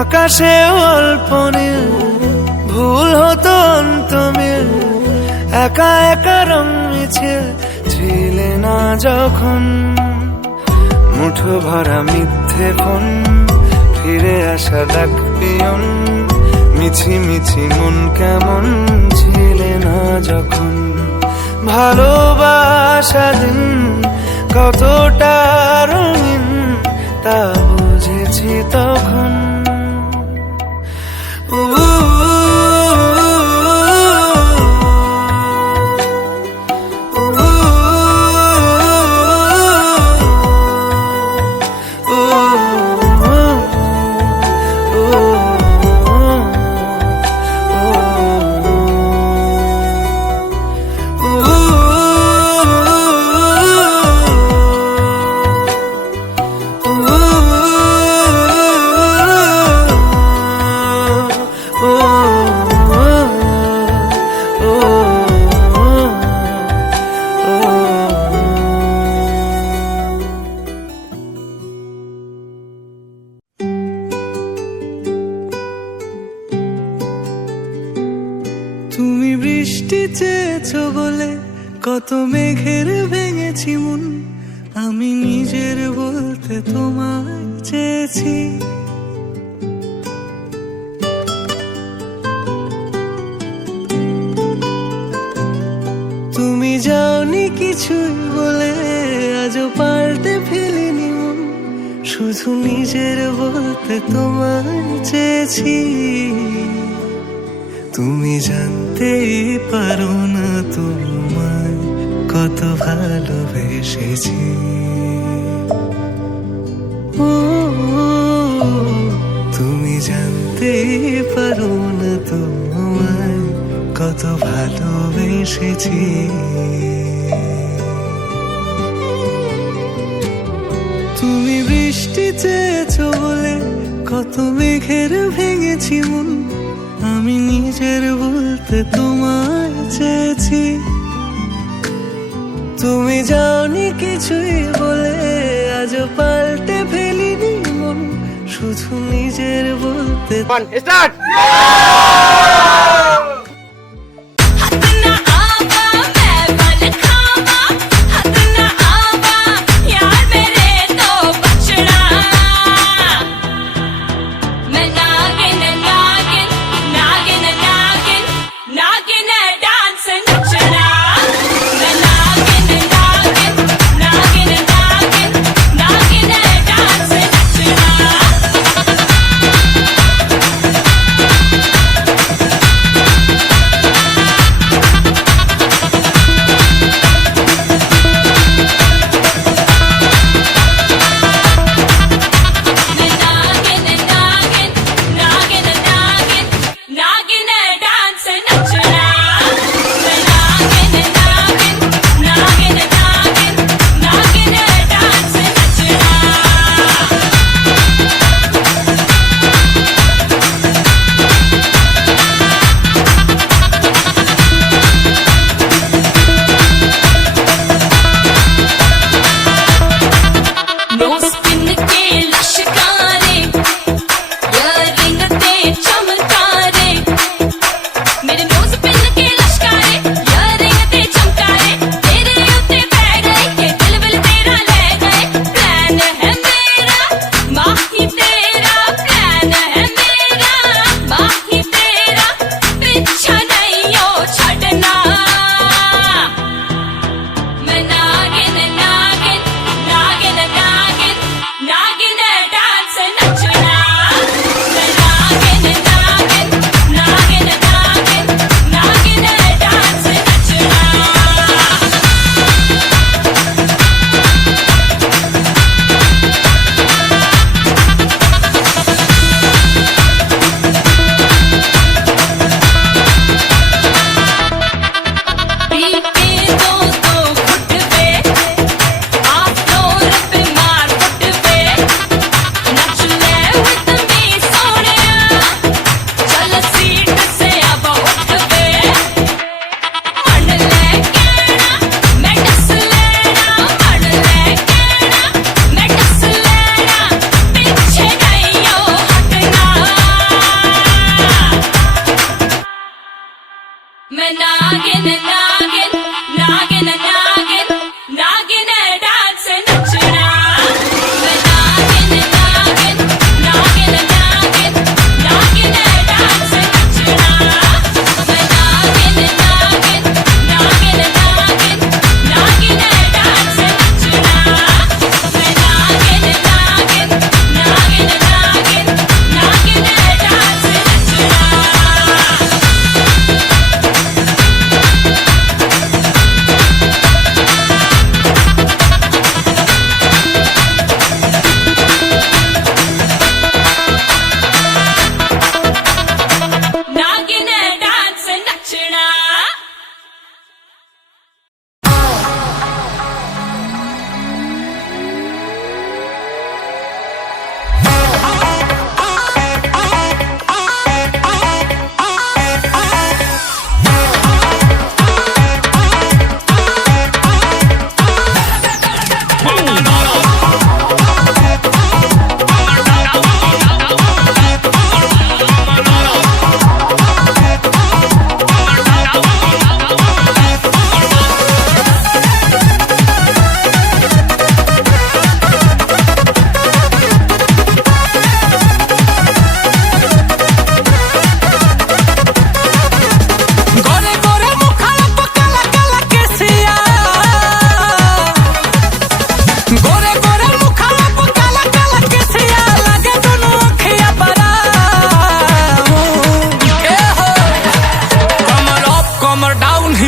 আকাশে অল্প নীল, ভুল হতো অন্তমিল, একা একা রং মিছিল ছিলে না যখন। মুঠো ভরা মিথ্যে ফোন, ফিরে আসা ডাক পিয়ন, মিছি মিছি মন কেমন ছিলে না যখন। ভালোবাসা দিন কতটা রঙিন তা বুঝেছি তখন। তুমি বৃষ্টি চেয়েছো বলে কত মেঘের ভেঙেছি মন, আমি নিজের বলতে তোমায় চেয়েছি। তুমি যাওনি কিছুই বলে আজও পাল্টে ফেলিনি মন, শুধু নিজের বলতে তোমায় চেয়েছি। তুমি জানতেই পারো না তোমায় কত ভালোবেসেছি। ও তুমি জানতেই পারো না তোমায় কত ভালোবেসেছি। তুমি বৃষ্টি চেয়েছো বলে কত মেঘের ভেঙেছি মন, আমি নিজের বলতে তোমায় চেয়েছি, তুমি যাওনি কিছুই বলে, আজও পাল্টে ফেলিনি মন, শুধু নিজের বলতে। স্টার্ট।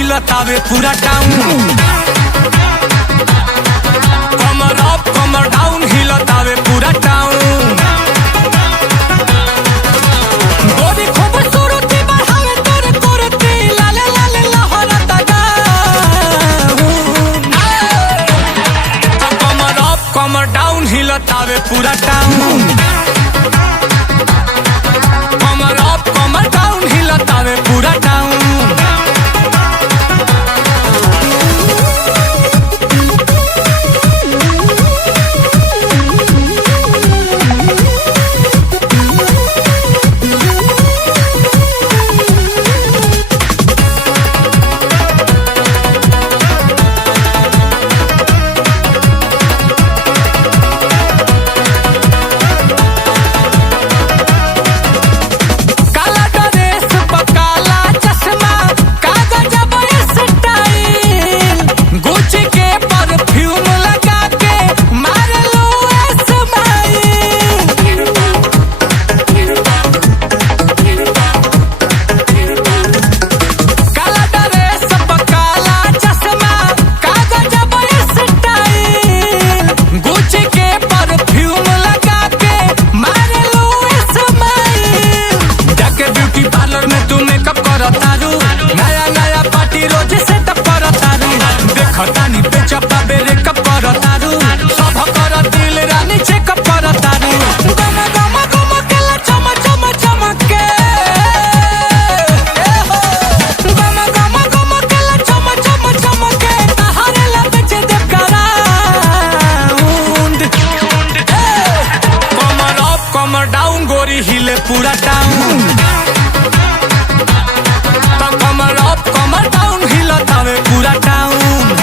लतावे पूरा टाउन, कमर अप कमर डाउन हिलतावे पूरा टाउन। गोरी खूबसूरती बढ़ावे तोरे कुर्ती लाले लाले लहरता गाउन। कमर अप कमर डाउन हिलतावे पूरा टाउन, कमर अप कमर डाउन हिल पूरा टाउन तो कमर अप कमर डाउन हिलतावे पूरा टाउन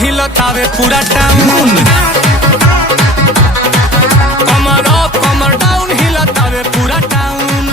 हिलतावे पूरा टाउन कमर अप कमर डाउन हिलतावे पूरा टाउन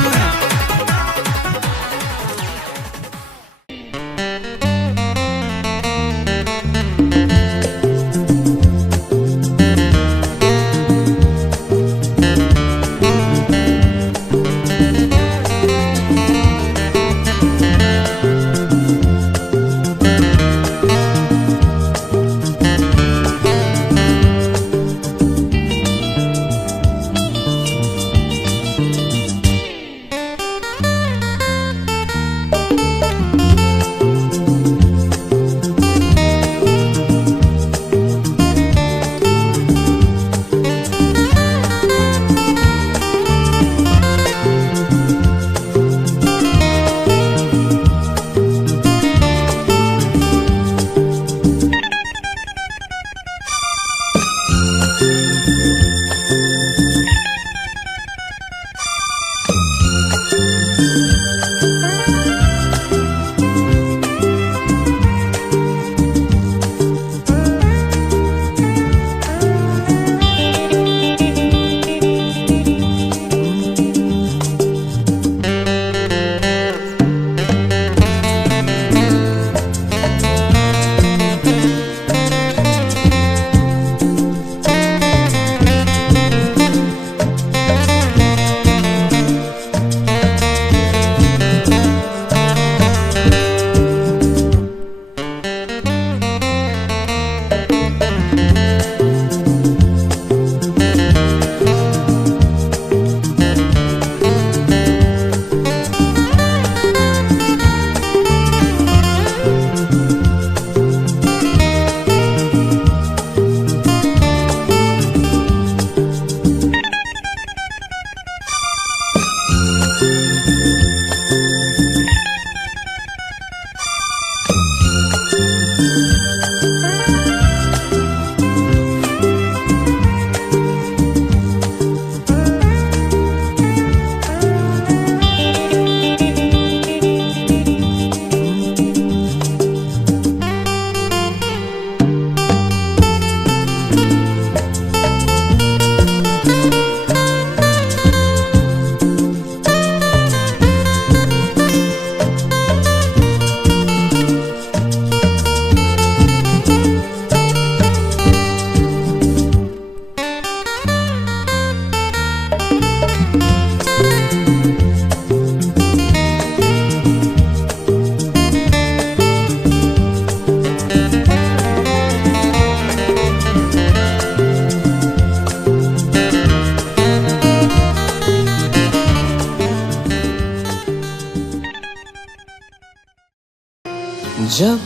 जब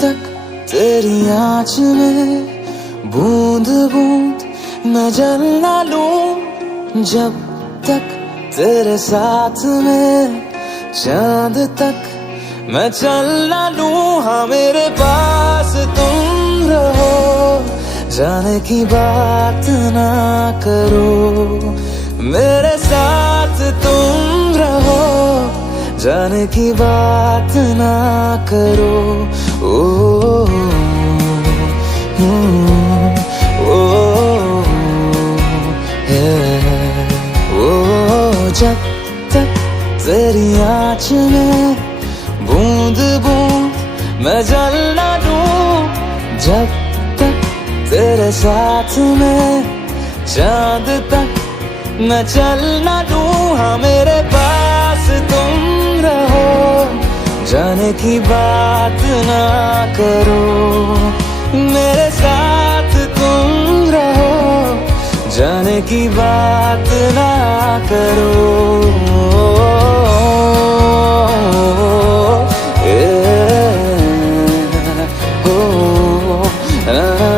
तक तेरी आँच में बूंद बूंद मैं जल ना लूं, जब तक तेरे साथ में चांद तक मैं चल ना लूं, हाँ मेरे पास तुम रहो, जाने की बात ना करो, मेरे साथ तुम रहो, जाने की बात ना करो। ओ, जब तक तेरी आँच में बूंद बूंद मैं जल ना दूं, जब तक तेरे साथ में चांद तक मैं चल ना दूं, हाँ मेरे पास तुम रहो, जाने की बात ना करो, मेरे साथ तुम रहो, जाने की बात ना करो। Oh